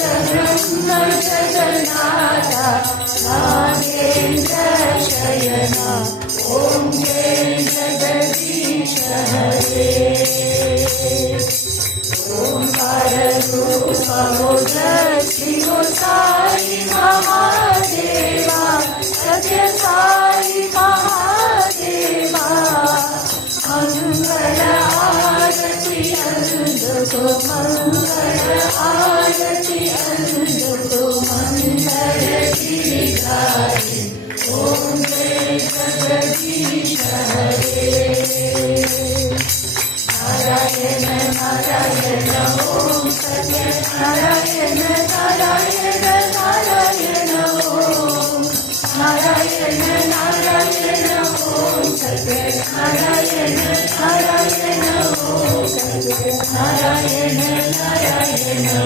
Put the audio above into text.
जगन्नाथा नागेन्द्र शयना ॐ जय जगदीश हरे ओंकार रूप बोध शिव साई महादेवा सत्य साई महादेवा मंगल आरती अंधको मंगल आरती अंधको मंगल गिरिधारी ॐ जय जगदीश हरे नारायण नारायण ॐ सत्य नारायण नारायण नारायण ॐ नारायण नारायण ॐ सत्य नारायण नारायण ॐ सत्य नारायण नारायण ॐ